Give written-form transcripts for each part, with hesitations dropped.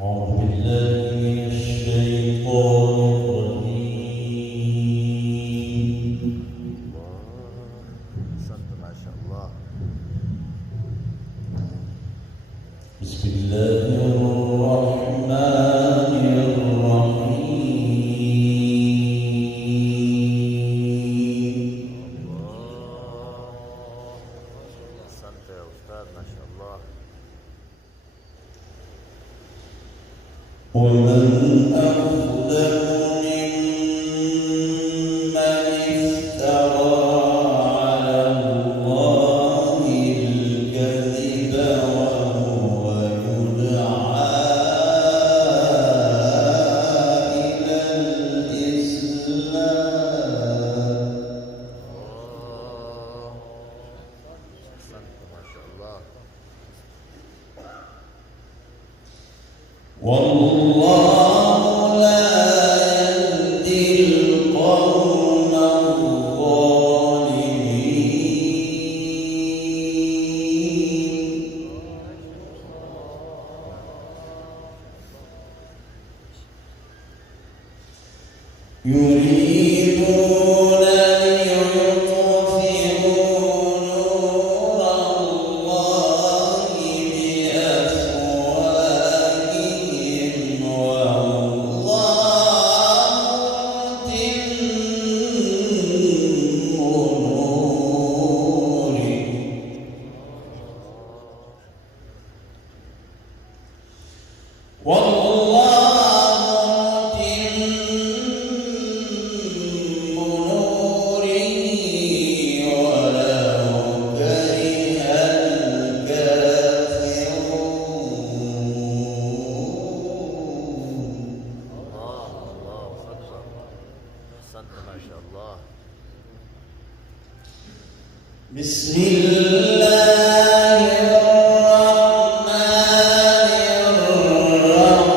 أعوذ بالله من الشيطان الرجيم. أحسنت ما شاء الله. بسم الله الرحمن الرحيم. أحسنت يا أستاذ ما شاء الله. ومن أظلم ممن افترى على الله الكذب وهو يدعى إلى الإسلام. أحسنت ما شاء الله. والله لا يهدي القوم الظالمين. يريدون ليطفئوا نور الله بأفواههم والله متم نوره ولو كره الكافرون. الله أكبر. أحسنت ما شاء الله. بسم الله الرحمن الرحيم.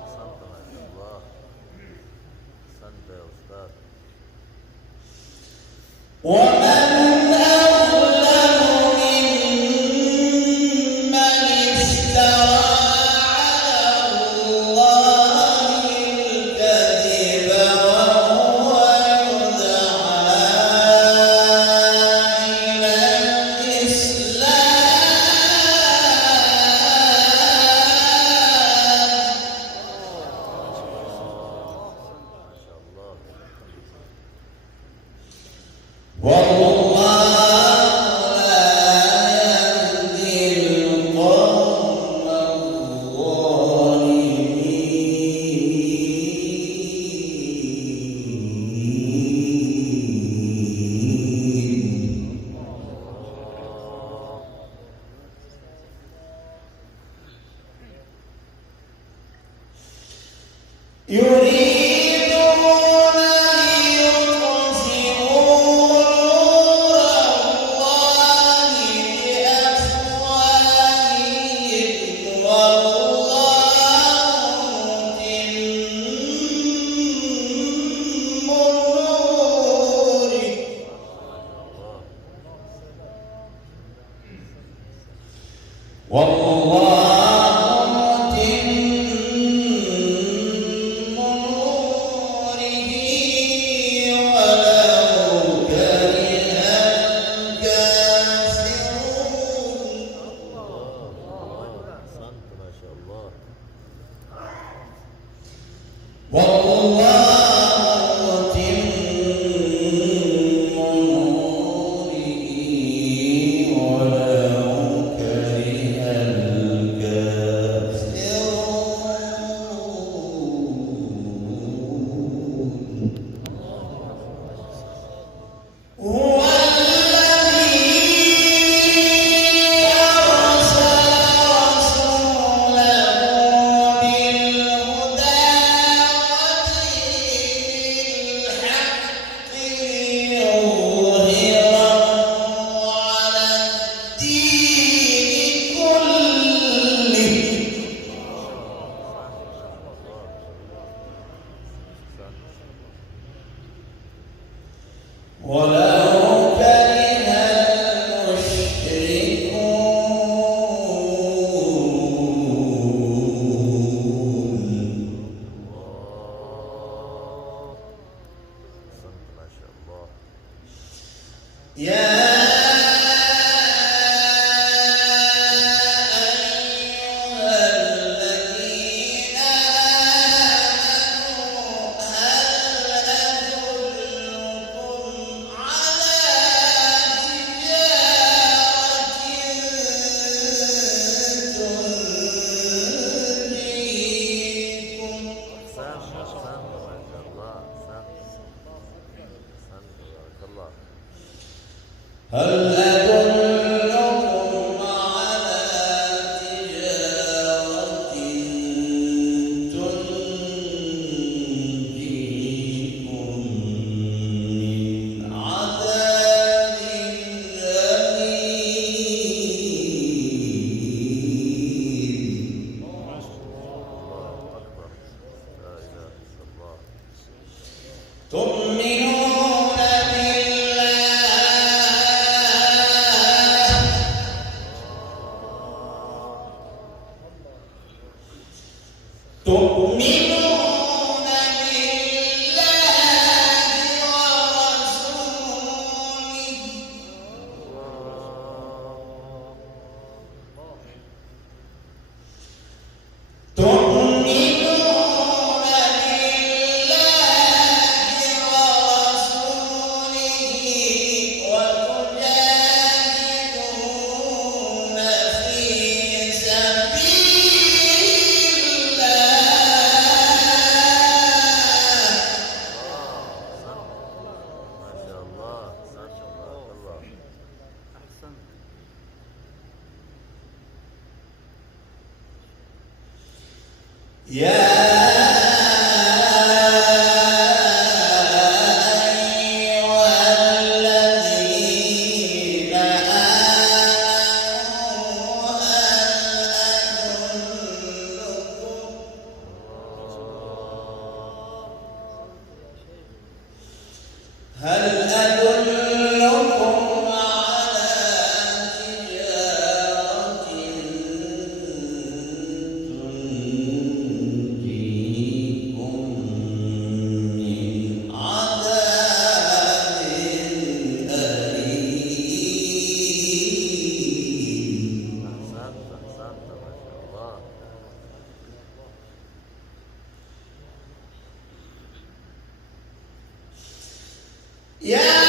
أحسنت ما شاء الله. أحسنت يا أستاذ. ومن أظلم ممن افترى على الله الكذب وهو يدعى إلى الإسلام. ما شاء الله. والله لا يهدي القوم الظالمين. يريدون ليطفئوا نور الله بأفواههم والله متم نوره والله متم نوره ولو كره المشركون. أحسنت ما شاء الله. يا هل أدلكم على تجارة تنجيكم من عذاب أليم. الله أكبر. لا إله إلا الله. تؤمنون تؤمنون بالله ورسوله تؤمنون بالله ورسوله وتجاهدون في سبيل ما شاء الله. أحسنت بارك الله. أحسنت. يا هل أدلكم على تجارة تنجيكم من عذاب أليم. أحسنت ما شاء الله. يا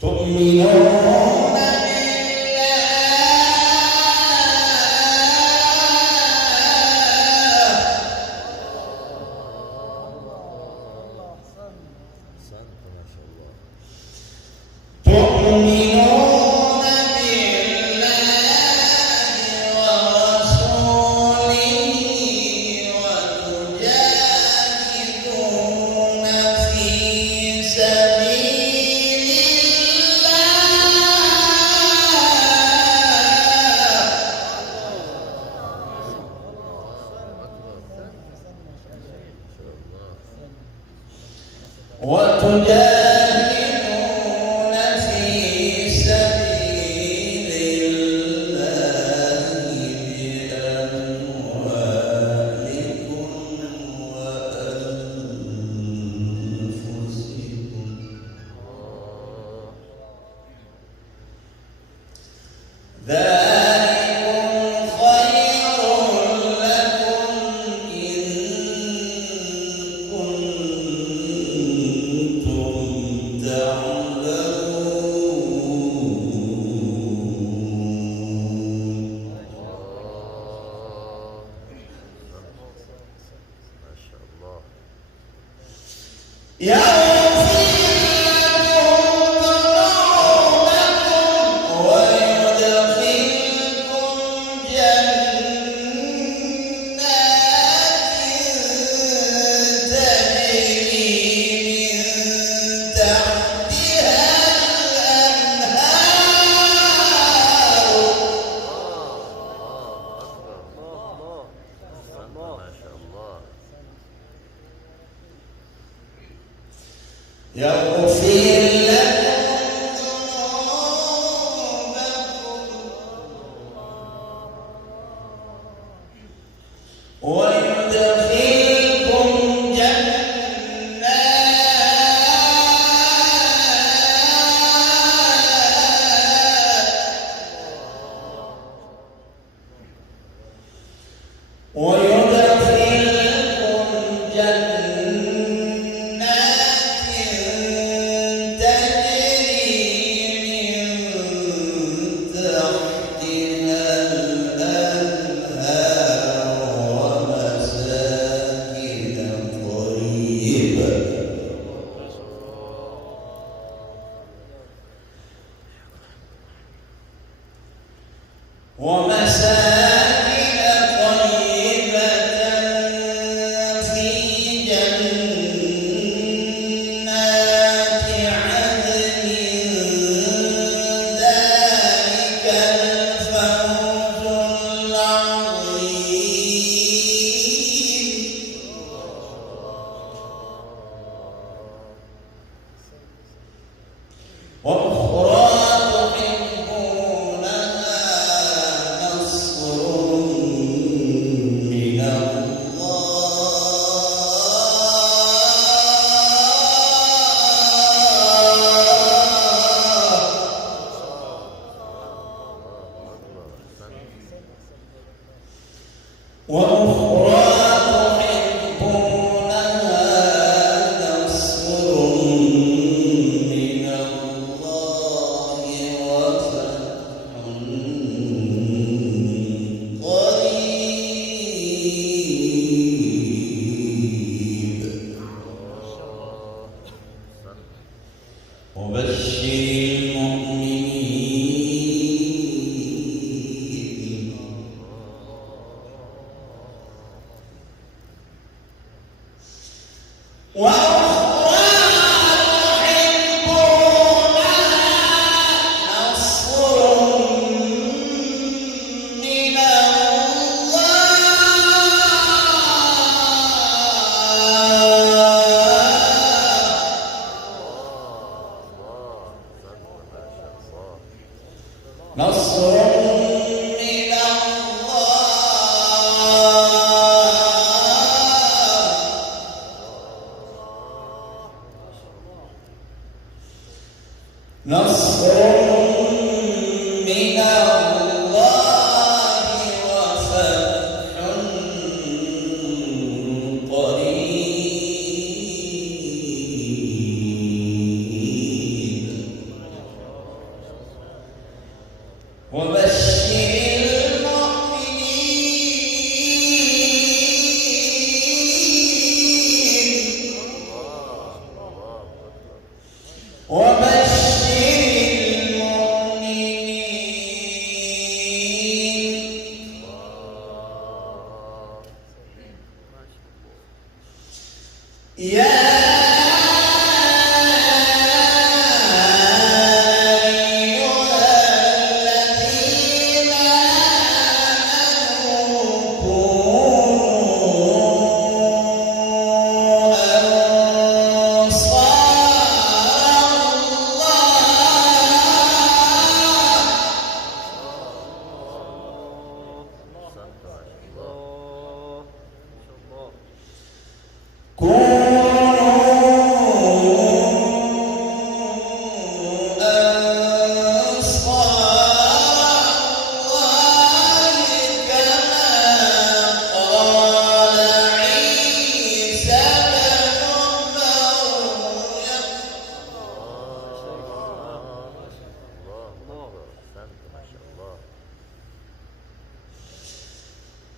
تؤمنون أحسنت ما شاء الله. تؤمنون بالله ورسوله وتجاهدون في سبيل وتجاهدون في سبيل الله بأموالكم وأنفسكم. ذلكم خير لكم إن كنتم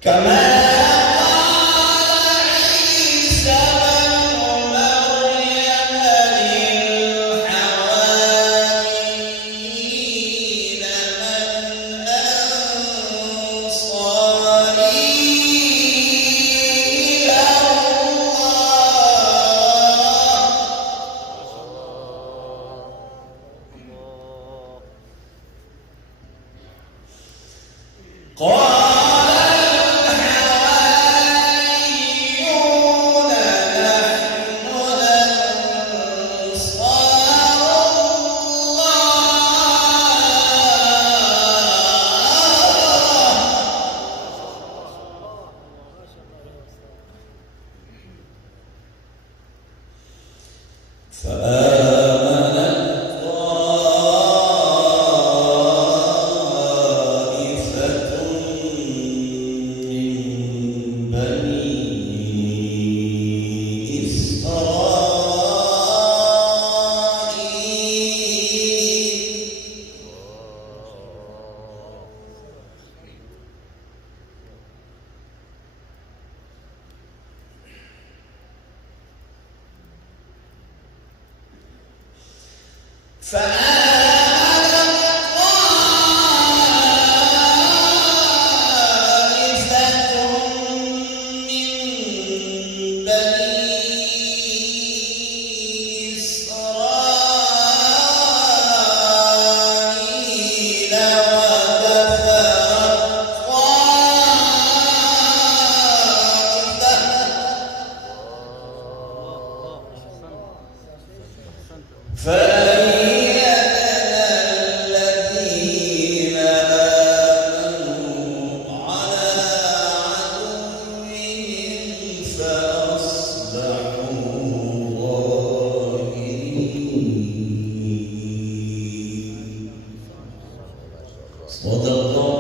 كما قال عيسى ابن مريم فآمنت طائفة من بني إسرائيل فأيدنا الذين آمنوا على عدوهم فأصبحوا ظاهرين. صدق الله